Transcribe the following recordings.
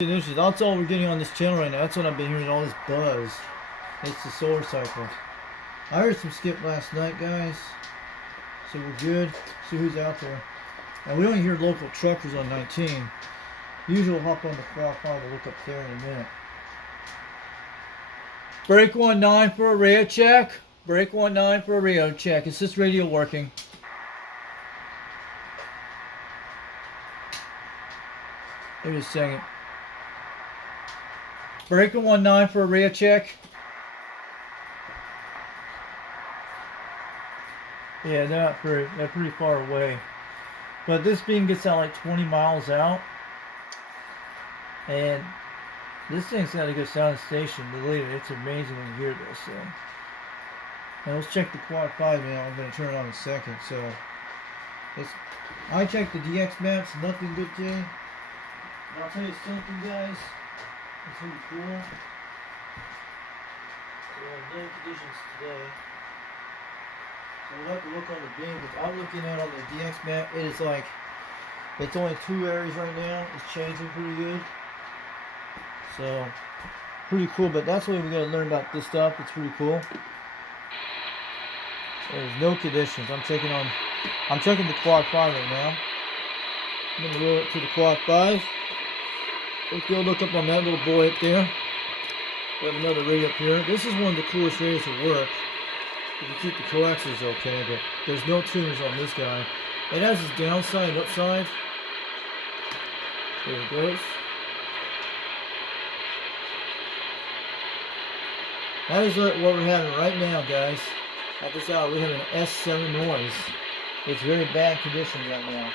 That's all we're getting on this channel right now. That's what I've been hearing, all this buzz. It's the solar cycle. I heard some skip last night, guys. So we're good. See who's out there. And we only hear local truckers on 19. Usually we'll hop on the clock to look up there in a minute. Break 19 for a radio check. Break 19 for a radio check. Is this radio working? Give me a second. Breaking 19 for a radio check. Yeah, they're pretty far away. But this beam gets out like 20 miles out. And this thing's got a good sound station. Believe it, it's amazing when you hear this thing. Now let's check the quad 5 now. I'm going to turn it on in a second. So, I checked the DX maps, nothing good today. I'll tell you something, guys. It's really cool. So we have no conditions today. So we'll have to look on the beam, but I'm looking at on the DX map, it is like, it's only 2 areas right now. It's changing pretty good. So, pretty cool, but that's what we gotta learn about this stuff. It's pretty cool. There's no conditions. I'm checking the quad 5 right now. I'm gonna roll it to the quad 5. Let's go look up on that little boy up there. We have another rig up here. This is one of the coolest rigs to work. You can keep the coaxes okay, but there's no tuners on this guy. It has its downside and upside. There it goes. That is what we're having right now, guys. At this hour, we're having an S7 noise. It's very bad condition right now.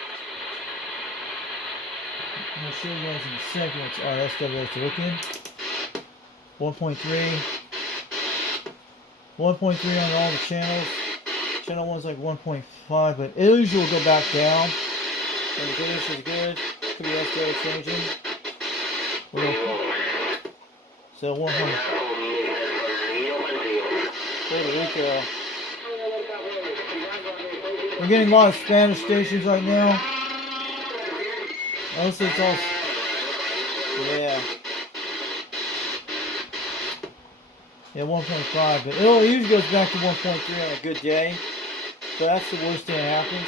I'm going to show you guys in a second what's our SWS to look in. 1.3. 1.3 on all the channels. Channel 1's like 1.5, but it usually will go back down. And the condition is good. Could be SWS changing. So 100. Puerto Rico. We're getting a lot of Spanish stations right now. Mostly it's all, yeah, 1.5, but it usually goes back to 1.3 on a good day, but that's the worst thing that happens.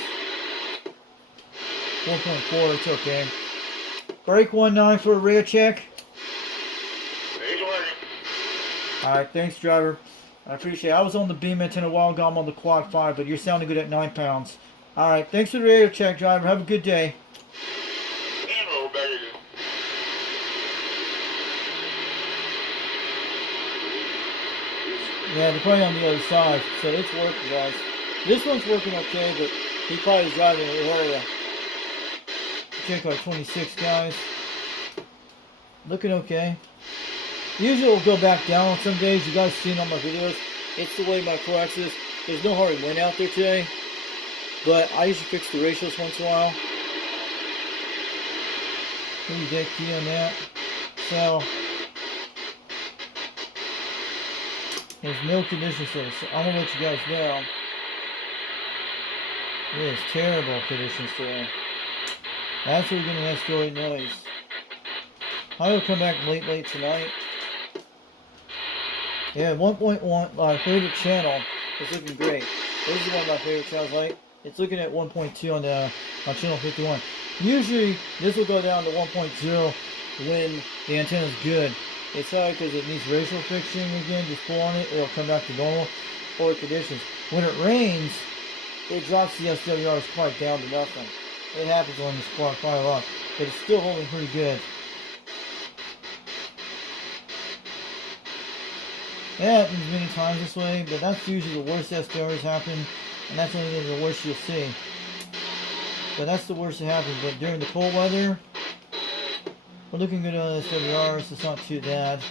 1.4, it's okay. Break 19 for a rear check. Alright, thanks driver. I appreciate it. I was on the beam antenna a while ago. I'm on the quad 5, but you're sounding good at 9 pounds. Alright, thanks for the radio check, driver. Have a good day. Yeah, they're probably on the other side, so it's working, guys. This one's working okay, but he probably is driving in the area. Check our 26, guys. Looking okay. Usually it'll go back down on some days. You guys seen on my videos. It's the way my coax is. There's no hard wind out there today, but I usually fix the ratios once in a while. Pretty dead key on that. So there's no conditions today, so I'm gonna let you guys know. It is terrible conditions today. That's where we're getting an escalating noise. I will come back late tonight. Yeah, 1.1, my favorite channel is looking great. This is one of my favorite channels, right? It's looking at 1.2 on channel 51. Usually, this will go down to 1.0 when the antenna is good. It's hard because it needs ratio fixing again. Just pull on it, it'll come back to normal or conditions. When it rains, it drops the SWRs quite down to nothing. It happens on this quad 5 up, but it's still holding pretty good. It happens many times this way, but that's usually the worst SWRs happen, and that's only the worst you'll see. But that's the worst that happens. But during the cold weather, we're looking good on SWRs. It's not too bad.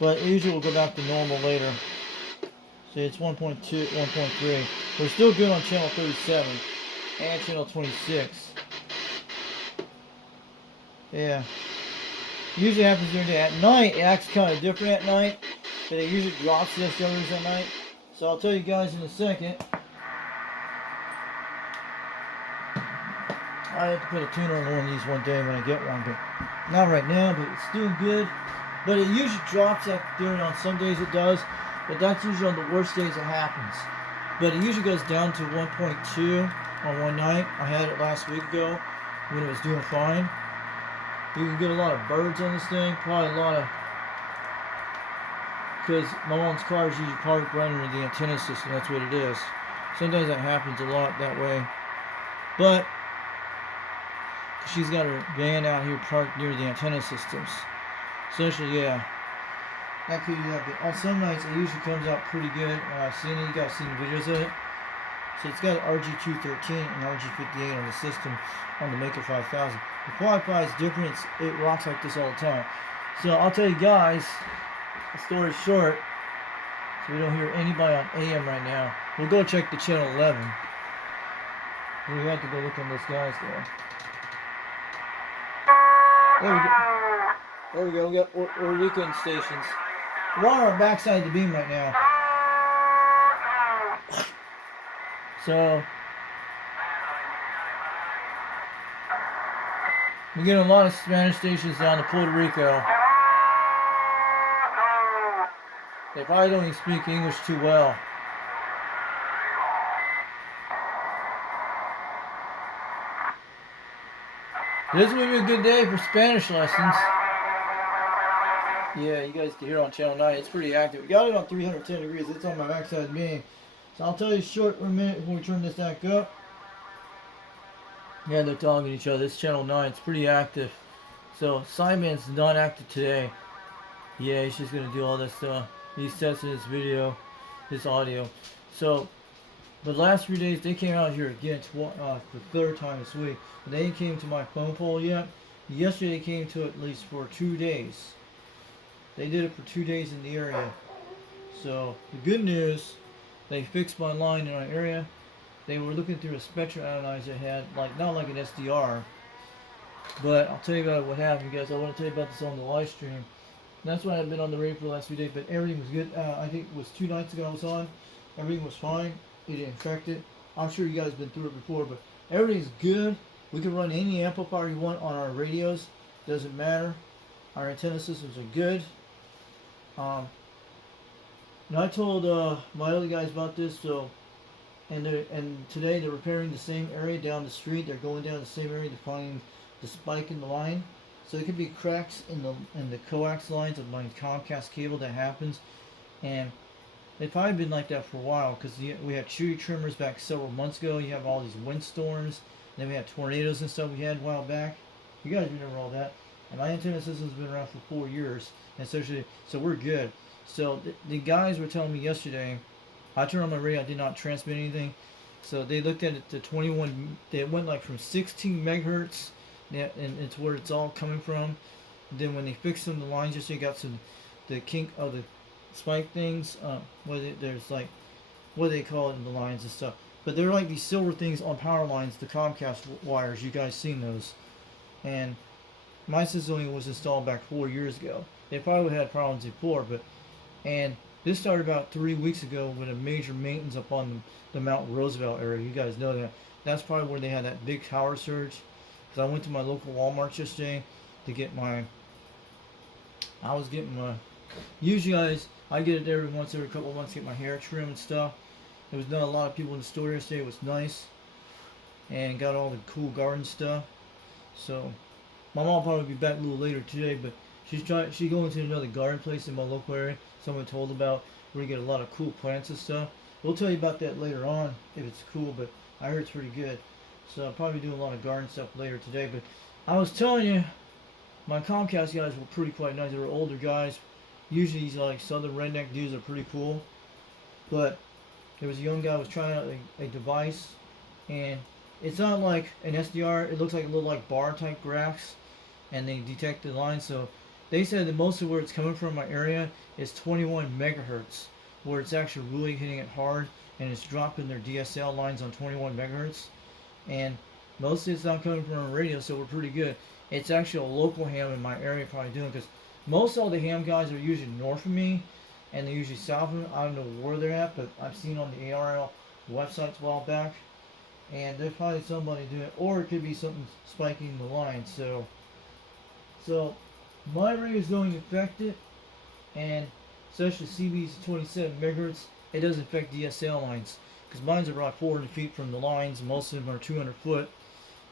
But usually we'll go back to normal later. See, it's 1.2, 1.3. We're still good on channel 37 and channel 26. Yeah. Usually happens during the day. At night, it acts kind of different at night, but it usually drops the SWRs at night. So I'll tell you guys in a second. I have to put a tuner on one of these one day when I get one, but not right now. But it's doing good. But it usually drops at during on some days it does, but that's usually on the worst days it happens. But it usually goes down to 1.2 on one night. I had it last week ago when it was doing fine. You can get a lot of birds on this thing, probably a lot of, because my mom's car is usually parked right under the antenna system. That's what it is. Sometimes that happens a lot that way, but she's got her van out here parked near the antenna systems. Essentially, yeah, that could be that. But on some nights, it usually comes out pretty good. I've seen it. You guys seen the videos of it. So it's got RG213 and RG58 on the system on the Maker 5000. The Wi-Fi is different. It rocks like this all the time. So I'll tell you guys, the story short, so we don't hear anybody on AM right now. We'll go check the channel 11. We have to go look on those guys there. There we go. There we go. We got Oricon stations. We're on our backside of the beam right now. So we get a lot of Spanish stations down to Puerto Rico. They probably don't even speak English too well. This would be a good day for Spanish lessons. Yeah, you guys can hear it on channel 9. It's pretty active. We got it on 310 degrees. It's on my backside beam. So I'll tell you short for a minute before we turn this back up. Yeah, they're talking to each other. It's channel 9. It's pretty active. So Simon's not active today. Yeah, he's just gonna do all this stuff. He's testing his video, his audio. So the last 3 days they came out here again for the third time this week. But they ain't came to my phone pole yet. Yesterday they came to it at least for 2 days. They did it for 2 days in the area. So the good news, they fixed my line in our area. They were looking through a spectrum analyzer I had, like not like an SDR. But I'll tell you about what happened, guys. I want to tell you about this on the live stream. That's why I've been on the radio for the last few days, but everything was good. I think it was 2 nights ago I was on. Everything was fine. It didn't affect it. I'm sure you guys have been through it before, but everything's good. We can run any amplifier you want on our radios. Doesn't matter. Our antenna systems are good. And I told my other guys about this, so and today they're repairing the same area down the street. They're going down the same area to find the spike in the line. So there could be cracks in the coax lines of my Comcast cable that happens, and they've probably been like that for a while because we had tree trimmers back several months ago. You have all these windstorms, and then we had tornadoes and stuff we had a while back. You guys remember all that? And my antenna system's been around for 4 years, and so we're good. So the guys were telling me yesterday, I turned on my radio, I did not transmit anything. So they looked at it to 21, they went like from 16 megahertz, and it's where it's all coming from. Then when they fixed some of the lines yesterday, got some, the kink of the spike things, there's like, what do they call it in the lines and stuff. But they're like these silver things on power lines, the Comcast wires, you guys seen those. And my system only was installed back 4 years ago. They probably had problems before, and this started about 3 weeks ago with a major maintenance up on the Mount Roosevelt area. You guys know that. That's probably where they had that big power surge. Because I went to my local Walmart yesterday to get usually I get it every couple of months to get my hair trimmed and stuff. There was not a lot of people in the store yesterday. It was nice. And got all the cool garden stuff. So my mom will probably be back a little later today, but she's going to another garden place in my local area. Someone told about where you get a lot of cool plants and stuff. We'll tell you about that later on if it's cool, but I heard it's pretty good. So I'll probably do a lot of garden stuff later today. But I was telling you, my Comcast guys were pretty quite nice. They were older guys. Usually these like southern redneck dudes are pretty cool. But there was a young guy who was trying out a device, and it's not like an SDR. It looks like a little like bar type graphs, and they detect the line. So they said that most of where it's coming from my area is 21 megahertz, where it's actually really hitting it hard, and it's dropping their DSL lines on 21 megahertz. And mostly it's not coming from a radio, so we're pretty good. It's actually a local ham in my area probably doing, because most all the ham guys are usually north of me, and they're usually south of me. I don't know where they're at, but I've seen on the ARL websites a while back. and there's probably somebody doing it, or it could be something spiking the line. So my rig is going to affect it, and especially CB's 27 megahertz, it doesn't affect DSL lines because mine's are about 400 feet from the lines. Most of them are 200 foot.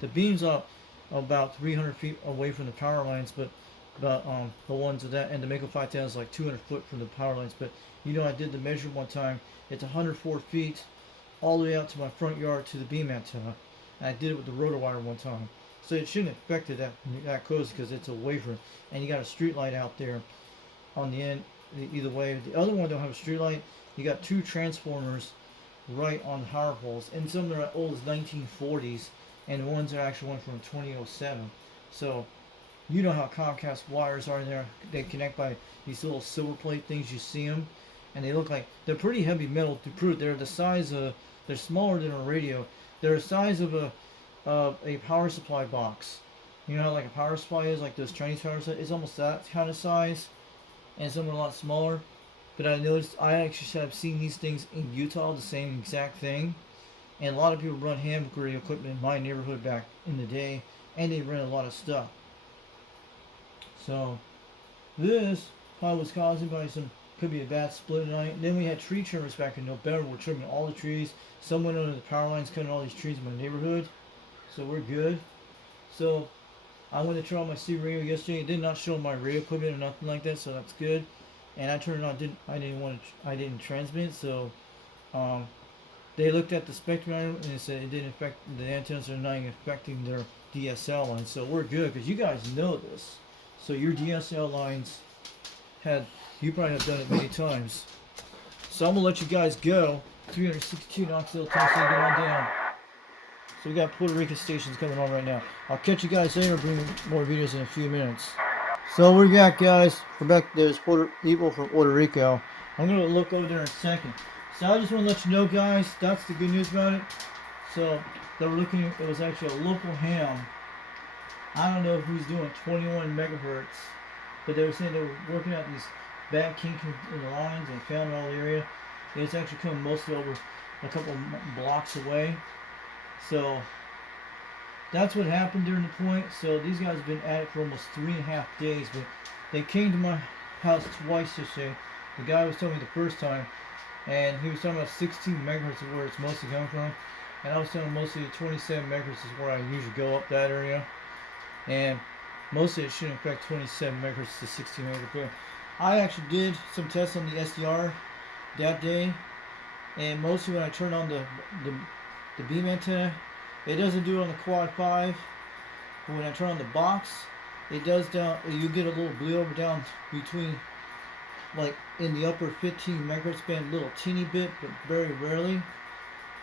The beams are about 300 feet away from the power lines, but the ones of that, and the Mako 5000 is like 200 foot from the power lines. But you know, I did the measure one time. It's 104 feet all the way out to my front yard to the beam antenna. And I did it with the rotor wire one time. So it shouldn't affect it that close because it's away from it. And you got a street light out there on the end either way. The other one don't have a street light. You got two transformers right on the power poles, and some are old as 1940s, and the ones are actually one from 2007. So you know how Comcast wires are in there. They connect by these little silver plate things. You see them, and they look like they're pretty heavy metal to prove. They're the size of, they're smaller than a radio. They're the size of a power supply box. You know how like a power supply is, like those Chinese power supplies? It's almost that kind of size, and some are a lot smaller. But I noticed, I actually have seen these things in Utah, the same exact thing. And a lot of people run hamburger radio equipment in my neighborhood back in the day, and they run a lot of stuff. So this probably was caused by some, could be a bad split night. And then we had tree trimmers back in November. We're trimming all the trees. Some went under the power lines, cutting all these trees in my neighborhood. So we're good. So I went to try on my C radio yesterday. It did not show my radio equipment or nothing like that, so that's good. And I turned it on. I didn't transmit. So they looked at the spectrum and they said it didn't affect, the antennas are not even affecting their DSL lines. So we're good because you guys know this. So your DSL lines you probably have done it many times. So I'm gonna let you guys go. 362 Knoxville, Tennessee, get on down. So we got Puerto Rican stations coming on right now. I'll catch you guys later. Bring more videos in a few minutes. So we're back, guys. We're back. There's people from Puerto Rico. I'm gonna look over there in a second. So I just want to let you know, guys, that's the good news about it. So they were looking at, it was actually a local ham. I don't know if he's doing 21 megahertz, but they were saying they were working out these bad kinks in the lines and found all the area. It's actually coming mostly over a couple blocks away. So that's what happened during the point. So these guys have been at it for almost 3.5 days, but they came to my house twice yesterday. The guy was telling me the first time, and he was talking about 16 megahertz is where it's mostly coming from, and I was telling him mostly 27 megahertz is where I usually go up that area, and mostly it shouldn't affect 27 megahertz to 16 megahertz. I actually did some tests on the SDR that day, and mostly when I turn on the beam antenna, it doesn't do it on the quad 5. But when I turn on the box, it does down. You get a little bleed over down between, like in the upper 15 megahertz band, a little teeny bit, but very rarely.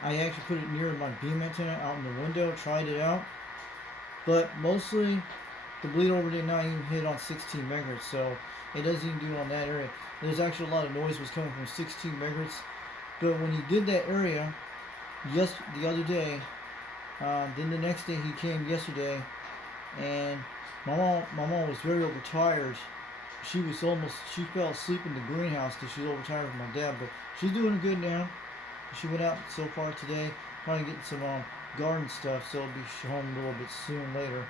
I actually put it near my beam antenna out in the window, tried it out, but mostly the bleed over did not even hit on 16 megahertz, so it doesn't even do it on that area. There's actually a lot of noise was coming from 16 megahertz, but when he did that area, just the other day, then the next day he came yesterday, and my mom was very overtired. She fell asleep in the greenhouse because she was overtired with my dad, but she's doing good now. She went out so far today, trying to get some garden stuff, so I'll be home a little bit soon later.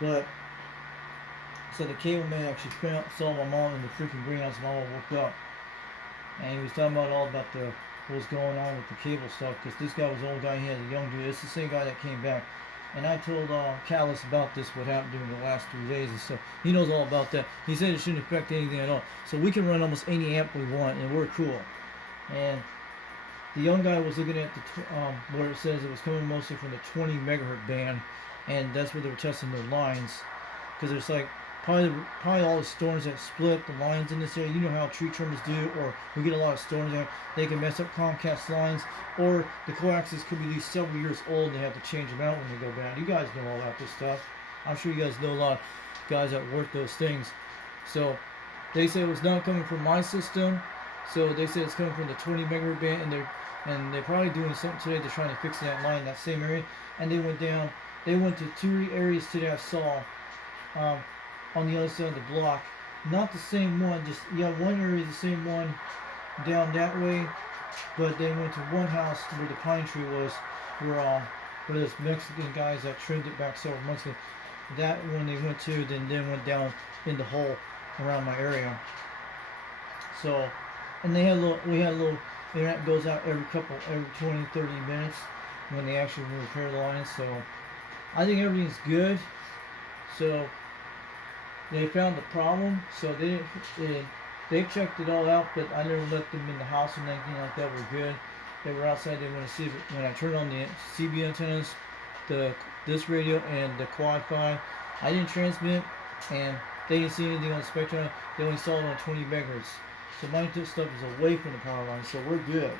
But so the cable man actually saw my mom in the freaking greenhouse. My mom woke up, and he was talking about all about what was going on with the cable stuff, because this guy was an old guy. He had a young dude. It's the same guy that came back. And I told Callis about this, what happened during the last 3 days and stuff. He knows all about that. He said it shouldn't affect anything at all. So we can run almost any amp we want, and we're cool. And the young guy was looking at the where it says it was coming mostly from the 20 megahertz band, and that's where they were testing their lines. Because there's like probably all the storms that split the lines in this area. You know how tree trimmers do, or we get a lot of storms there. They can mess up Comcast lines, or the coaxes could be these several years old and they have to change them out when they go bad. You guys know all about this stuff. I'm sure you guys know a lot of guys that work those things. So they say it was not coming from my system. So they said it's coming from the 20 megahertz band, and they're probably doing something today. They're trying to fix that line in that same area. And they went down. They went to 2 areas today I saw. On the other side of the block, not the same one, just one area is the same one down that way, but they went to one house where the pine tree was, where for those Mexican guys that trimmed it back several months ago. That when they went to, then went down in the hole around my area. So, and they had a little, we had a little internet goes out every 20, 30 minutes when they actually repair the lines. So, I think everything's good. So, they found the problem. So they checked it all out, but I never let them in the house or anything like that. We're good. They were outside. They want to see if, when I turned on the CB antennas, this radio and the quad phi. I didn't transmit, and they didn't see anything on the spectrum. They only saw it on 20 megahertz. So my stuff is away from the power line, so we're good.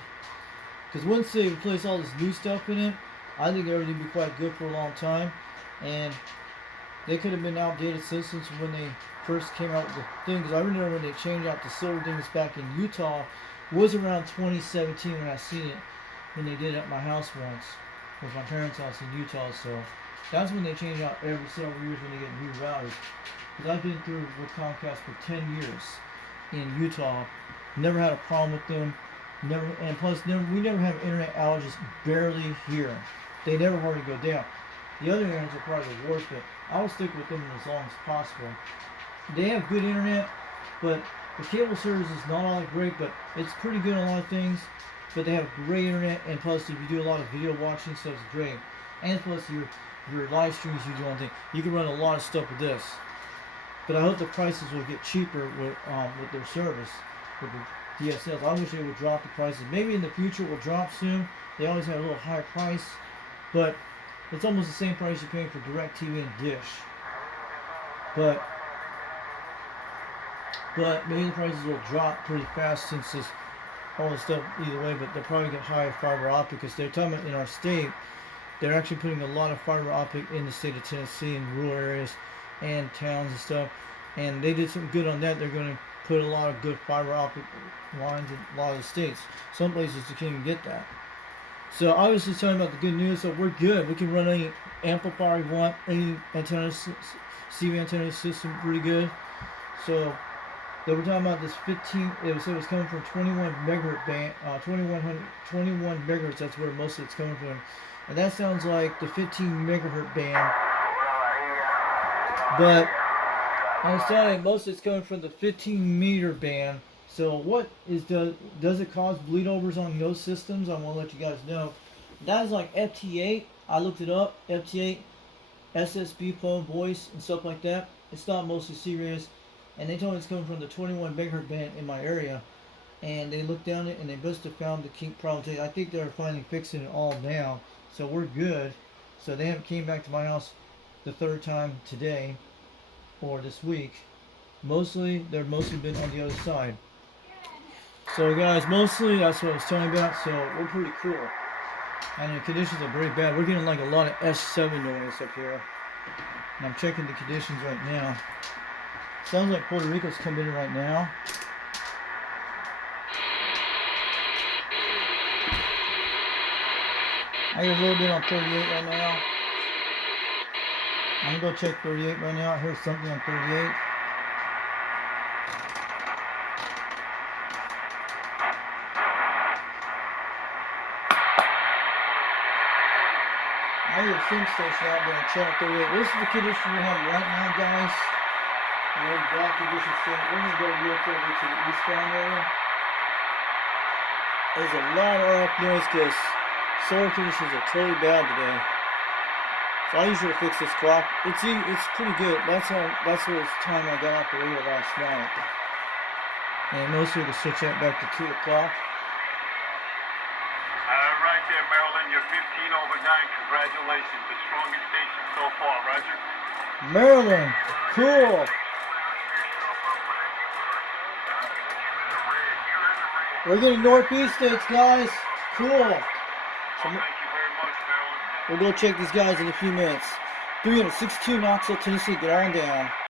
Because once they replace all this new stuff in it, I think everything will be quite good for a long time. And they could have been outdated systems when they first came out with the thing. Because I remember when they changed out the silver things back in Utah, it was around 2017 when I seen it, when they did it at my house once, with my parents' house in Utah. So that's when they change out every several years when they get new routers. Because I've been through with Comcast for 10 years in Utah, never had a problem with them, never, and plus we never have internet outages, barely here. They never hardly go down. The other internets are probably the worst, but I will stick with them as long as possible. They have good internet, but the cable service is not all that great, but it's pretty good on a lot of things. But they have great internet, and plus if you do a lot of video watching stuff, it's great. And plus your live streams you do on things, you can run a lot of stuff with this. But I hope the prices will get cheaper with their service, with the DSLs. I wish they would drop the prices. Maybe in the future it will drop soon. They always have a little higher price, but it's almost the same price you're paying for DirecTV and Dish. But maybe the prices will drop pretty fast since this all this stuff either way. But they'll probably get higher fiber optic, because they're talking about in our state, they're actually putting a lot of fiber optic in the state of Tennessee in rural areas and towns and stuff, and they did some good on that. They're going to put a lot of good fiber optic lines in a lot of the states. Some places you can't even get that. So I was just talking about the good news. So we're good. We can run any amplifier we want, any antenna, CV antenna system, pretty good. So they were talking about this 15. It was coming from 21 megahertz band, 21 megahertz. That's where most of it's coming from, and that sounds like the 15 megahertz band. But I'm saying most of it's coming from the 15 meter band. So what does it cause bleed overs on those systems? I want to let you guys know. That is like FT8. I looked it up. FT8, SSB phone, voice, and stuff like that. It's not mostly serious. And they told me it's coming from the 21 megahertz band in my area. And they looked down it and they must have found the kink problem. I think they're finally fixing it all now. So we're good. So they haven't came back to my house the third time today or this week. They're mostly been on the other side. So guys, mostly that's what I was telling you about. So we're pretty cool. And the conditions are very bad. We're getting like a lot of S7 noise up here. And I'm checking the conditions right now. Sounds like Puerto Rico's coming in right now. I hear a little bit on 38 right now. I'm gonna go check 38 right now. I heard something on 38. I hear a sim station out there on channel 38. This is the condition we have right now, guys. We're in bad conditions. We're gonna go real quick to the eastbound area. There's a lot of RF noise because solar conditions are totally bad today. So I usually fix this clock. It's pretty good. That's what time I got off the radio last night. And mostly to switch that back to 2 o'clock. Right there, Maryland. You're 15 over 9. Congratulations. The strongest station so far, Roger. Maryland. Cool. We're getting northeast states, guys. Cool. So, thank you very much, Maryland. We'll go check these guys in a few minutes. 362 Knoxville, Tennessee. Get on down.